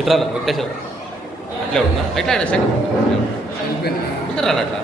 ఇట్లా వెంకటేశ్వర అట్లే ఉన్నా అట్లా అయినా సెకండ్ ముందర అట్లా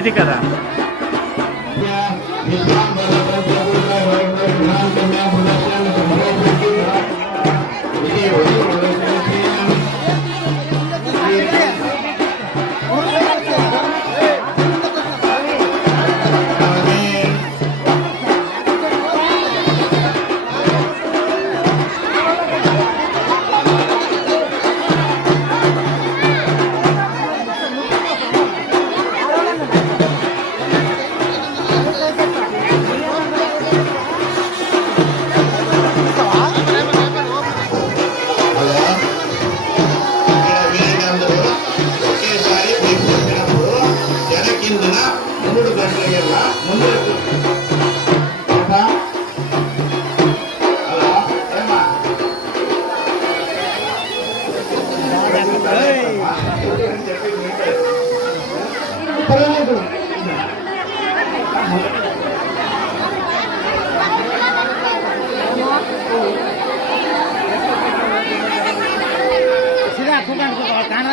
ఇది కదా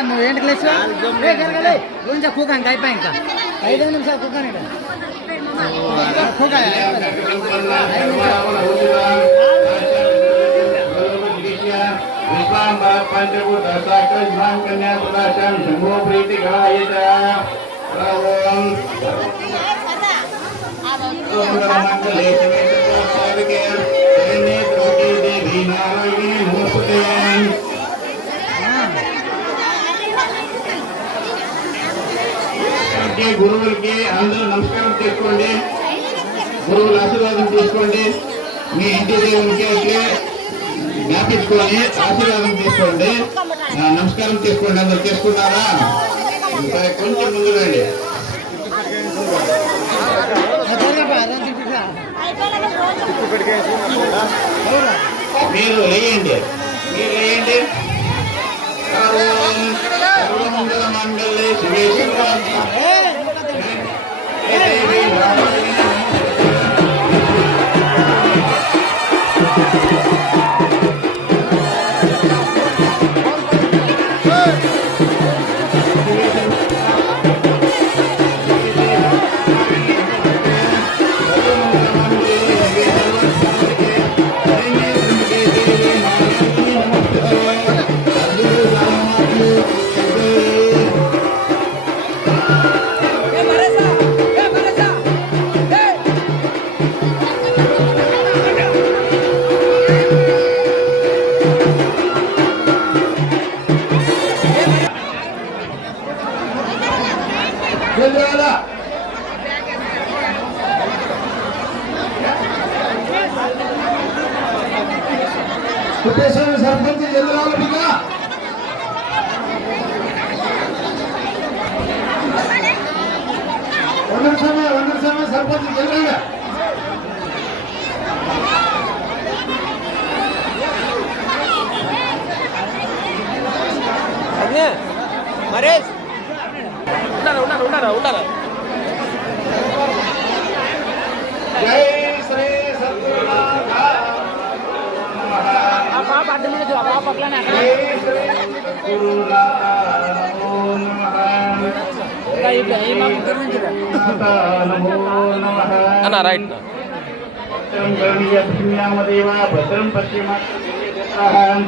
నువ్వేంటి క్లేసు కొంచెం కూకానికి అయిపోయి ఇంకా 5 నిమిషాలు కూకాని గురువులకి అందరూ నమస్కారం చేసుకోండి, గురువుల ఆశీర్వాదం తీసుకోండి, మీ ఇంటి దేవునికి అట్లే జ్ఞాపించుకొని ఆశీర్వాదం తీసుకోండి, నమస్కారం చేసుకోండి. అందరూ చేసుకున్నారా? ఇంకా కొంచెం ముందు రండి. మీరు లేయండి, మీరు లేయండి. మంగళ మంగళే శివేశ్వర सरपंच समय सरपंच మరేష్ ఉండారా जय श्री सद्गुरुनाथ అన్న రైట్ करणीयपुण्यामदेव भद्रं पश्चिमाहं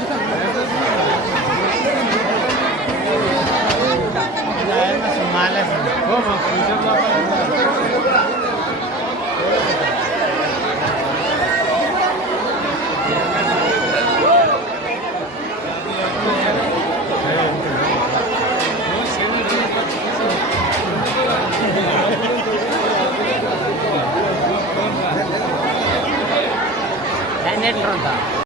ఉండాలి కదా